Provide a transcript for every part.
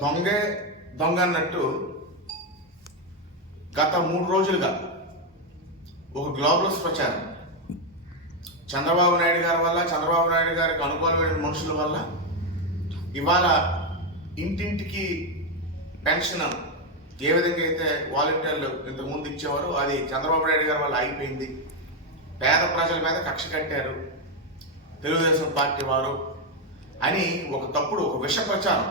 దొంగే దొంగ అన్నట్టు గత 3 రోజులుగా ఒక గ్లోబల్స్ ప్రచారం చంద్రబాబు నాయుడు గారి వల్ల, చంద్రబాబు నాయుడు గారికి అనుకూలమైన మనుషుల వల్ల ఇవాళ ఇంటింటికి పెన్షన్ ఏ విధంగా అయితే వాలంటీర్లు ఇంతకు ముందు ఇచ్చేవారో అది చంద్రబాబు నాయుడు గారి వల్ల అయిపోయింది. పేద ప్రజల మీద కక్ష కట్టారు తెలుగుదేశం పార్టీ వారు అని ఒక విష ప్రచారం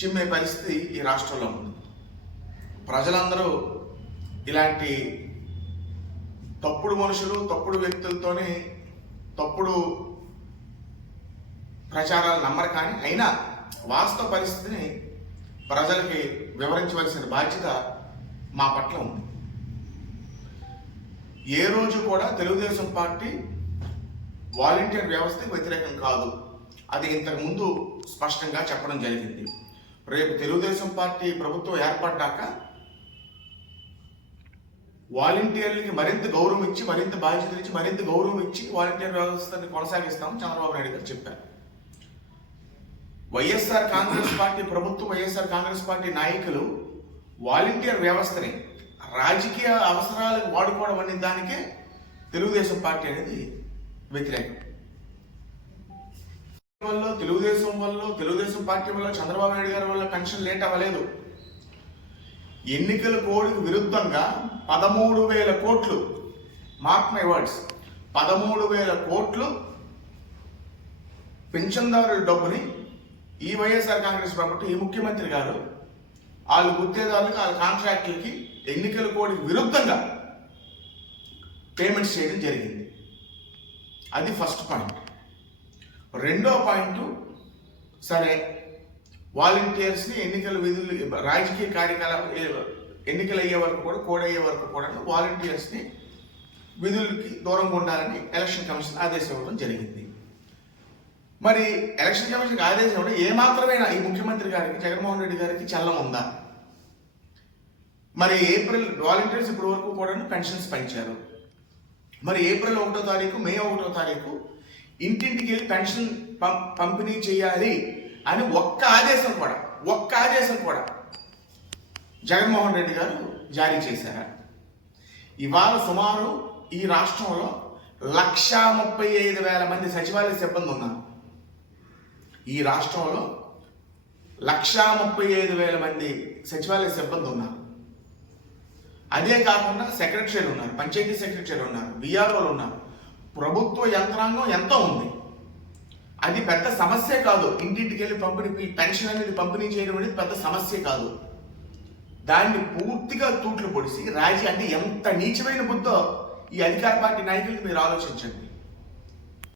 చిమ్మే పరిస్థితి ఈ రాష్ట్రంలో ఉంది. ప్రజలందరూ ఇలాంటి తప్పుడు మనుషులు, తప్పుడు వ్యక్తులతోనే తప్పుడు ప్రచారాలు నమ్మరు. కానీ అయినా వాస్తవ పరిస్థితిని ప్రజలకి వివరించవలసిన బాధ్యత మా పట్ల ఉంది. ఏ రోజు కూడా తెలుగుదేశం పార్టీ వాలంటీర్ వ్యవస్థకి వ్యతిరేకం కాదు. అది ఇంతకుముందు స్పష్టంగా చెప్పడం జరిగింది. రేపు తెలుగుదేశం పార్టీ ప్రభుత్వం ఏర్పడ్డాక వాలంటీర్లకి మరింత గౌరవం ఇచ్చి, మరింత బాధ్యతలు ఇచ్చి, మరింత గౌరవం ఇచ్చి వాలంటీర్ వ్యవస్థని కొనసాగిస్తామని చంద్రబాబు నాయుడు గారు చెప్పారు. వైఎస్ఆర్ కాంగ్రెస్ పార్టీ ప్రభుత్వం, వైఎస్ఆర్ కాంగ్రెస్ పార్టీ నాయకులు వాలంటీర్ వ్యవస్థని రాజకీయ అవసరాలకు వాడుకోవడం అనే దానికే తెలుగుదేశం పార్టీ అనేది వ్యతిరేకం. తెలుగుదేశం పార్టీ వల్ల, చంద్రబాబు నాయుడు గారి వల్ల పెన్షన్ లేట్ అవ్వలేదు. ఎన్నికల కోడ్కి విరుద్ధంగా 13,000 కోట్లు, మార్క్ మై వర్డ్స్, 13,000 కోట్లు పెన్షన్దారుల డబ్బుని ఈ వైఎస్ఆర్ కాంగ్రెస్ ప్రభుత్వం, ఈ ముఖ్యమంత్రి గారు వాళ్ళు గుత్తేదారులకు, వాళ్ళ కాంట్రాక్టులకి ఎన్నికల కోడ్కి విరుద్ధంగా పేమెంట్స్ చేయడం జరిగింది. అది ఫస్ట్ పాయింట్. రెండో పాయింట్, సరే వాలంటీర్స్ని ఎన్నికల విధులు, రాజకీయ కార్యకలాపాలు ఎన్నికలు అయ్యే వరకు కూడా, కోడ్ అయ్యే వరకు కూడా వాలంటీర్స్ని విధులకి దూరంగా ఉండాలని ఎలక్షన్ కమిషన్ ఆదేశం ఇవ్వడం జరిగింది. మరి ఎలక్షన్ కమిషన్కి ఆదేశం ఇవ్వడం ఏమాత్రమైనా ఈ ముఖ్యమంత్రి గారికి, జగన్మోహన్ రెడ్డి గారికి చల్లం ఉందా? మరి ఏప్రిల్ వాలంటీర్స్ ఇప్పటి వరకు కూడా పెన్షన్స్ పెంచారు. మరి ఏప్రిల్ 1వ తారీఖు, మే 1వ తారీఖు ఇంటింటికి వెళ్ళి పెన్షన్ పంపిణీ చేయాలి అని ఒక్క ఆదేశం కూడా జగన్మోహన్ రెడ్డి గారు జారీ చేశారు. ఇవాళ సుమారు ఈ రాష్ట్రంలో 135,000 మంది సచివాలయ సిబ్బంది ఉన్నారు. ఈ రాష్ట్రంలో 135,000 మంది సచివాలయ సిబ్బంది ఉన్నారు. అదే కాకుండా సెక్రటరీలు ఉన్నారు, పంచాయతీ సెక్రటరీలు ఉన్నారు, విఆర్ఓలు ఉన్నారు. ప్రభుత్వ యంత్రాంగం ఎంతో ఉంది. అది పెద్ద సమస్య కాదు. ఇంటింటికి వెళ్ళి పెన్షన్ అనేది పంపిణీ చేయడం అనేది పెద్ద సమస్య కాదు. దాన్ని పూర్తిగా తూట్లు పొడిసి అంటే ఎంత నీచమైన బుద్ధో ఈ అధికార పార్టీ నాయకులకి మీరు ఆలోచించండి.